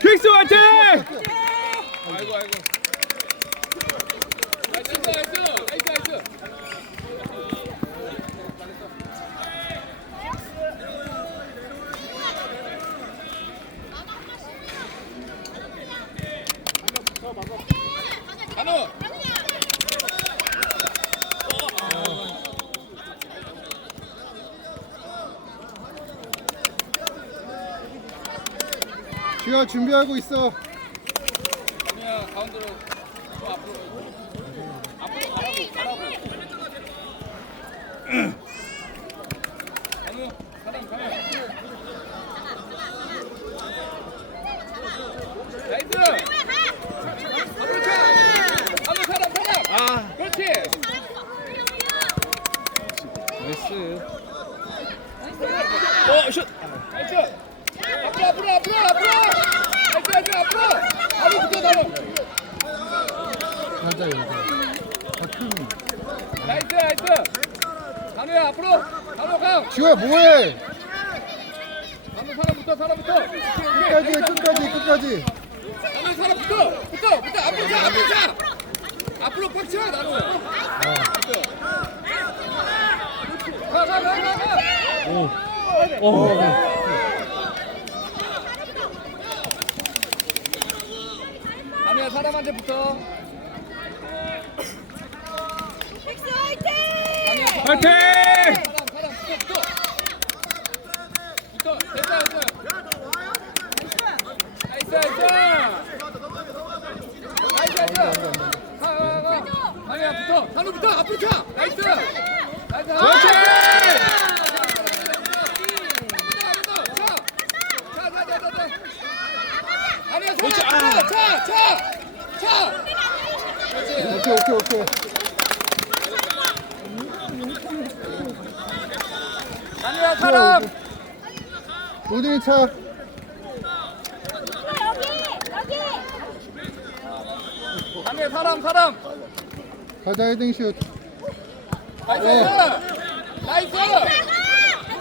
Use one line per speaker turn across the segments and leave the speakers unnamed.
퀵스 화이팅!
아이고 아이고. 나이스 나이스 나이스 나이스.
쥐가 준비하고 있어.
그냥 가운데로 앞으로 가라고 가라고 간우 사람 가면 나이스 앞으로 차 간우 사람 사람
아,
그렇지
나이스. 어, 슛!
나이스 앞으로 앞으로 앞으로 앞으로 나이스 나이스 앞으로 바로 붙어 바로
맞아 여기.
나이스 나이스 간우야 앞으로 간우 가
쥐가 뭐해?
간우 사람부터 사람부터
끝까지 해, 끝까지 끝까지.
나는 사람 붙어 붙어 붙어 앞으로 차 앞으로 차 앞으로 빡쳐 나는 가가가가가
오. 오.
아니야 사람한테 붙어
화이팅!
붙어 아.
오케이 오케이 오케이.
아니야 사람
우진이 차.
아니야 사람 사람
가자 헤딩 슛.
나이스 나이스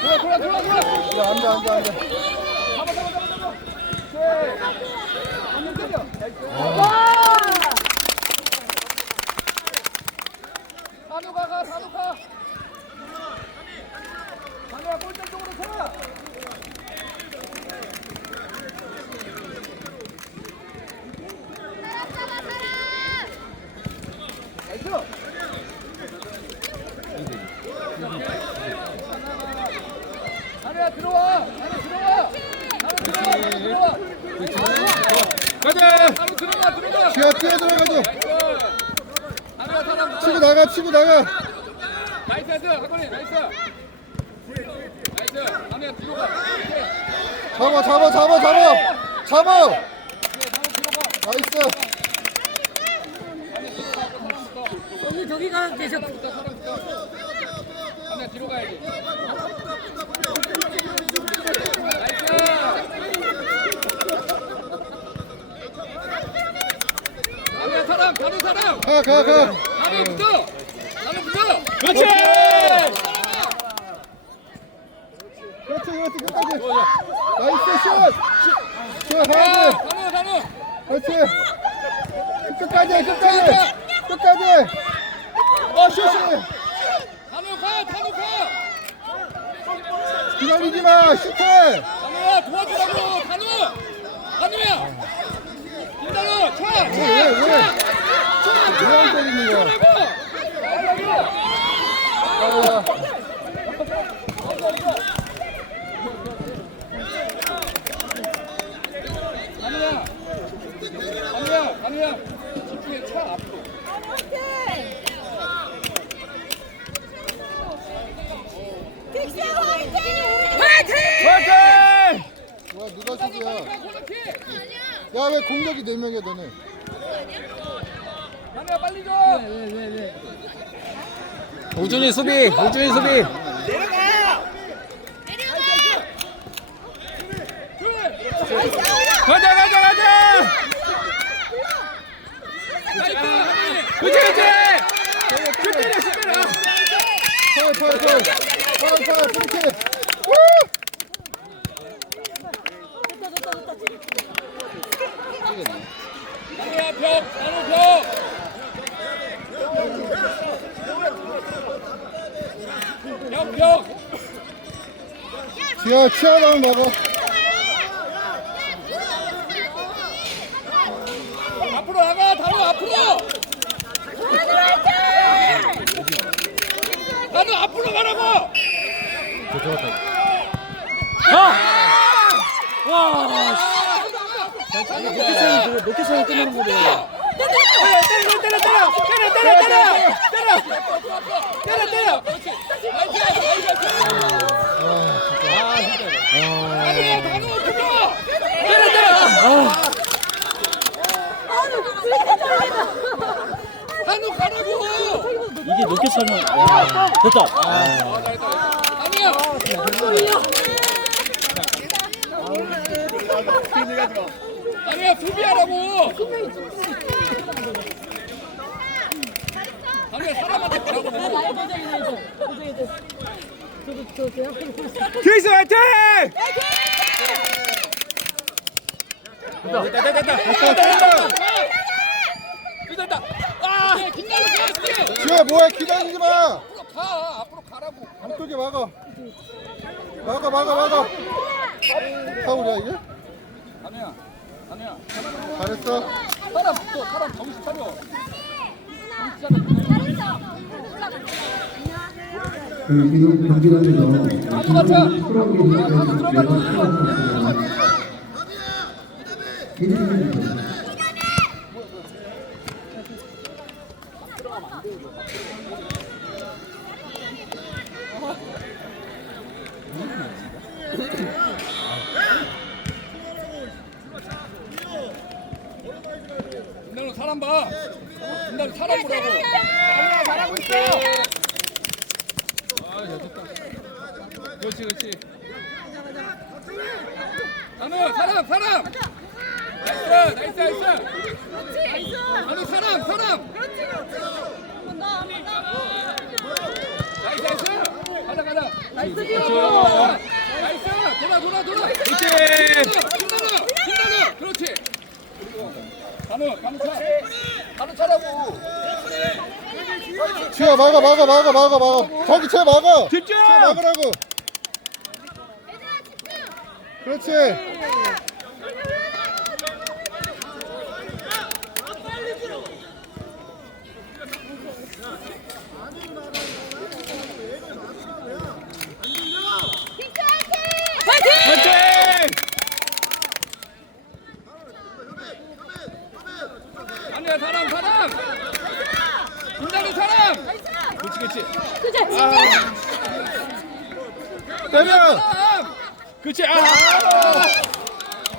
들어 들어 들어 들어
야 앉아 앉아 앉아.
잡아 잡아 잡아 잡아 오케이 한명 때려 나이스
와!
산우 가가 산우 가. 산우야 골대 쪽으로 나이스 산우야 들어와. 들어와. 들어와 들어와.
가자!
들어가 들어가
뛰어 들어가죠. 치고 나가 치고 나가.
나이스 나이스 학원이 나이스 나이스 아니야 뒤로 가
잡아 잡아 잡아 잡아. 잡아. 나이스.
여기 저기가 계셔.
아니야 뒤로 가야지 나이스 사람 가는 사람
가가 가.
나는 붙어
그렇지!
그렇지 그렇지 끝까지. 나이스 슛.
슛자
해야 돼.
단호 단호
그렇지. 끝까지 끝까지 끝까지. 어 슛.
단호 가 단호 가
기다리지 마 슛해.
단호야 도와주라고 단호 단호야 김단호 차!
왜, 왜, 왜?
차! 차!
왜 때리는 거야? 아,
단호
우준이 수비, 우준이 수비. 가자, 가자, 가자. 그치, 그치. 슛 때려, 슛 때려.
좋아, 좋아, 좋아. 좋아, 좋아, 그렇지. 우!
좋다, 좋다, 좋다.
나노야, 벽, 나노 벽.
지하 치아랑 막아.
앞으로 나가, 단우 앞으로. 단우 앞으로 가라고.
차이 끝나는 거네.
때려, 때려, 때려, 때려, 때려, 때려, 때려, 때려 때려 한우 가라고!
이게 높게 차면 아, 됐다. 아,
아니야! 아니야, 준비하라고!
케이스 화이팅! 됐다 됐다 됐다.
기다렸다. 아,
지하 뭐야 기다리지 마.
앞으로 가, 앞으로 가라고.
안쪽에 막아. 막아 막아 막아. 파울이야 이게?
아니야, 아니야.
잘했어.
사람 붙어, 사람 정신 차려.
그 지금 경기장에서. 프로그램에서 매번 기대해주세요.
김나루 사람 봐. 김나루 사람 보라고. 아니야, 잘하고 있어. 아, 잘했다. 그렇지, 그렇지. 단우, 사람, 사람. 나이스, 나이스, 나이스. 단우, 사람, 사람. 나이스, 나이스. 가자, 가자. 나이스,
그렇죠.
나이스. 돌아, 돌아, 돌아.
그렇지.
김나루. 그렇지. 단우, 단우 차. 단우 차라고.
지하 막아 막아 막아 막아 막아. 저기 쟤 막아.
집중!
쟤 막으라고. 그렇지.
화이팅!
아니야 사람 사람 김나루 사람
그렇지 그렇지.
때려.
사람
그렇지. 아.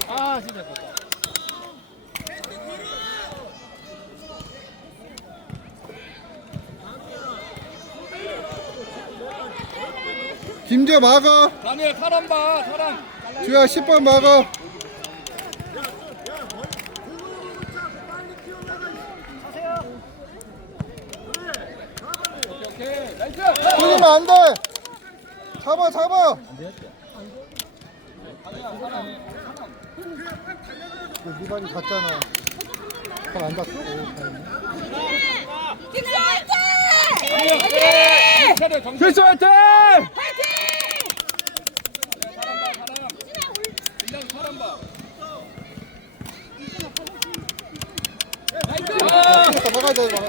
아 진짜 아깝다.
김지하 막아.
아니야 사람 봐 사람
지하 10번 막아.
오케이 나이스
돌리면 안 돼. 잡아 잡아. 네 발이 갔잖아. 발안 닿았어? 오, 다행이네.
차려 정신
케이스 화이팅!
사람 봐 사람 김나루 사람 봐 나이스
됐다, 막아야 돼, 막아.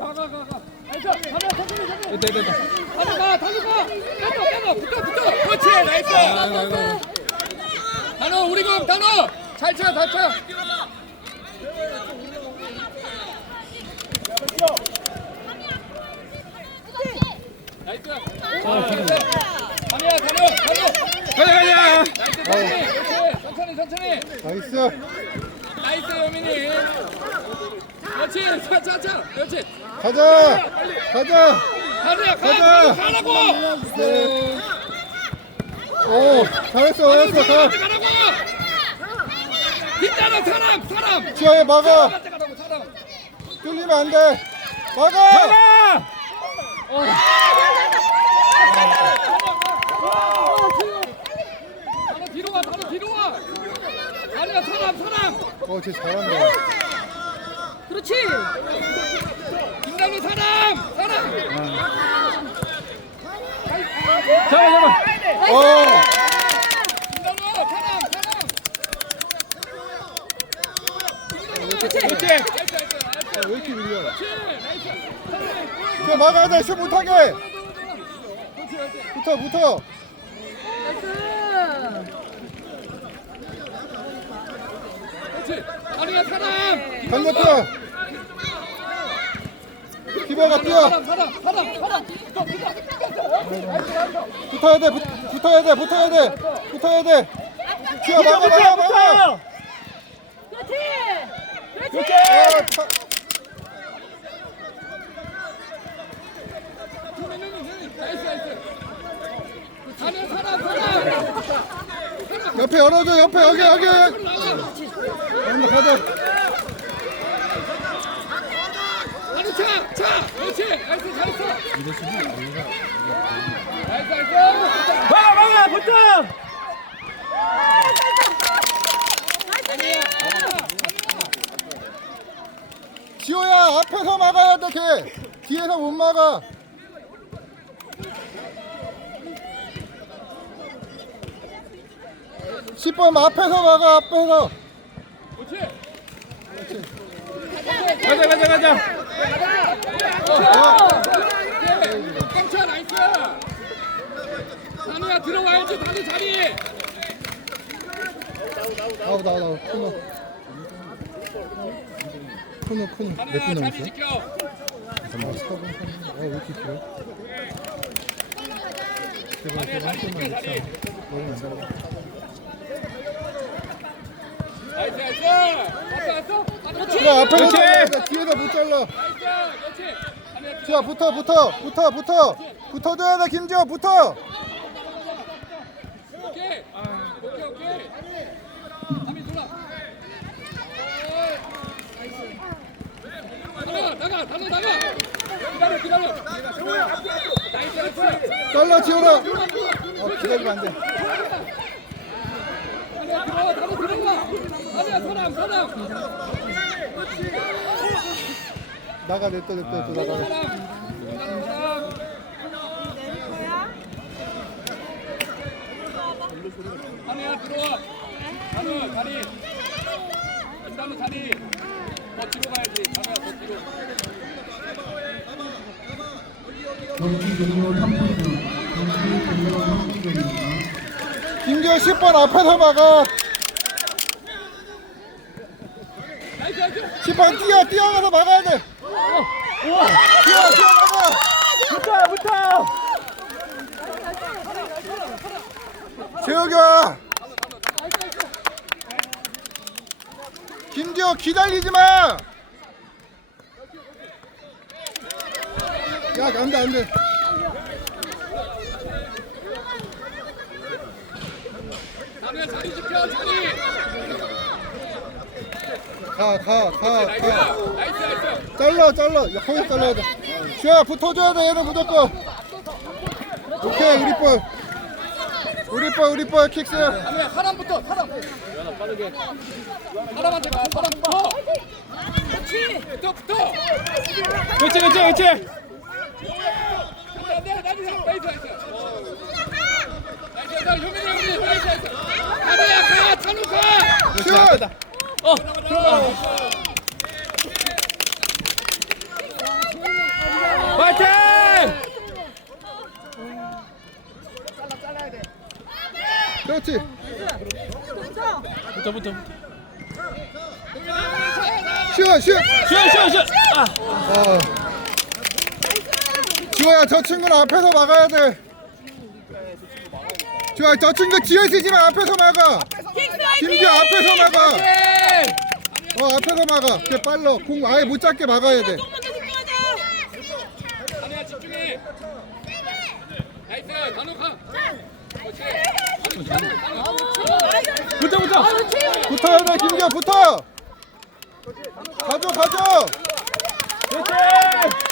가가가가 나이스 가자 천천히 천천히
됐다 됐다.
다시 가 다시 가 빼고 빼고 붙어 붙어 그렇지 나이스 단호 우리 공 단호 잘쳐잘쳐 나이스 아니야 단호 단호
가자 가자.
나이스 천천히 천천히 천천히
나이스.
나이스 여민이 그렇지 차차차 그렇지
가자. 가자.
가자
가자.
가 가라고
네. 오, 잘했어, 잘했어. 가.
가라고 사람 사람
지하에 막아.
사람한테 가라고 사람
뚫리면 안 돼. 막아.
가자.
바로 뒤로 와 바로 뒤로 와 아니야 사람 사람
어, 쟤 잘한다.
그렇지.
사람 사람
어,
사람 사람
그렇지
아, 왜 이렇게 밀려? 쟤 막아야 돼, 슛 못하게. 붙어, 붙어.
그렇지 아니야 사람
건너뛰어. 키버가 뛰어.
붙어
붙어야 돼, 붙, 붙어야 돼, 붙 어야 돼. 붙어야 돼. 쥐어, 막아, 막아, 막아.
그렇지. 그렇지.
아,
사람
옆에 열어줘, 옆에, 여기, 여기.
나와
간다, 가자.
차! 그렇지! 나이스 잘했어! 나이스 나이스!
막아 막아 붙어
지호야, 앞에서 막아야 돼, 걔. 뒤에서 못 막아. 십번 앞에서 막아, 앞에서.
그렇지!
가자 가자 가자
어,
깜차 나이스! 단우야 들어와야지 단우 자리!
나와, 나와, 나와. 코너. 코너, 코너. 몇분 남았어? 잠깐만, 4분, 3분. 아, 왜 이렇게 길어? 제발, 제발, 한 번만 넣자. 너무 안 잘해.
나이스 나이스! 왔어 왔어? 그렇지!
잘라야 돼. 뒤에서 못 잘라. 자, 붙어, 붙어, 붙어, 붙어. 붙어줘야 돼, 김지호, 붙어.
오케이!
지호라.
어,
기다리면 안 돼.
아니야 들어와 다들
나가, 냅둬, 냅둬, 냅둬, 나가.
아니야 들어와! 단우 다리. 단우 다리. 더 뒤로 가야지. 단우야 더 뒤로.
경기 종료 3분 전 경기 종료 3분 전입니다.
김지호 10번 앞에서 막아.
나이스 나이스!
10번 뛰어, 뛰어가서 막아야 돼. 뛰어, 뛰어, 막아.
붙어 붙어
재혁이야. 김지호 기다리지 마. 야, 안 돼, 안 돼.
단우야 자리 지켜 자리
가, 가, 가,
나이스
가.
나이스 나이스
잘라, 잘라. 야, 거기서 잘라야 돼. 지호야, 붙어줘야 돼, 얘는 무조건. 오케이, 우리 볼. 우리 볼, 우리 볼, 킥스.
단우야 사람부터 사람 사람한테 가 사람부터 붙어 붙어
그렇지 그렇지 그렇지
안 돼 나이스 나이스 나이스 나이스 나 효민이 효민이 나이스 나이스 단우야 가 단우 가
슛!
어 들어가 파이팅
그렇지.
붙어 붙어
슛, 슛.
슛슛슛 아
어. 지호야, 저 친구는 앞에서 막아야 돼. 지호야, 저 친구 뒤에 서지만 앞에서 막아. 김지호 앞에서 막아. 어, 앞에서 막아. 걔 빨라. 공 아예 못 잡게 막아야 돼.
집중해 나이스 가 그렇지
붙어 붙어
붙어야 돼, 김지호 붙어. 가져, 가져.
그렇지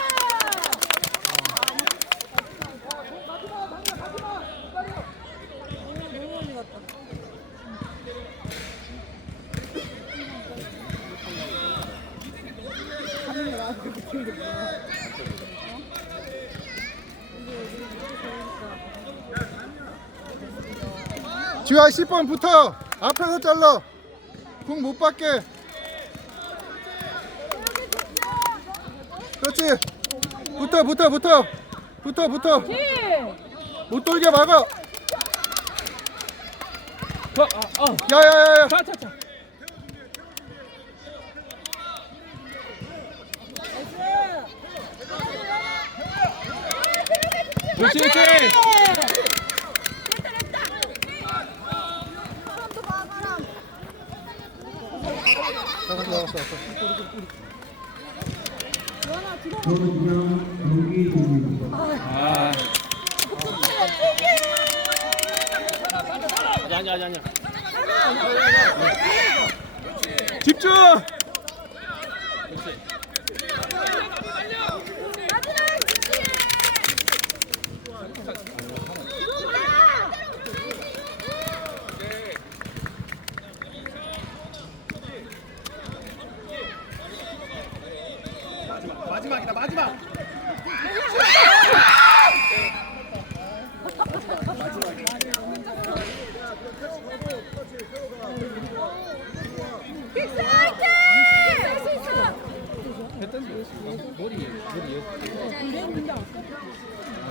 지화 10번 붙어 앞에서 잘라. 공 못 받게. 그렇지. 붙어 붙어 붙어. 붙어 붙어.
티.
못 돌게 막아. 야야야야
자, 자, 자. 그렇지, 그렇지.
나갔어 나갔어
그러면 경기 종료입니다.
아. 아니, 아니, 아니, 아니.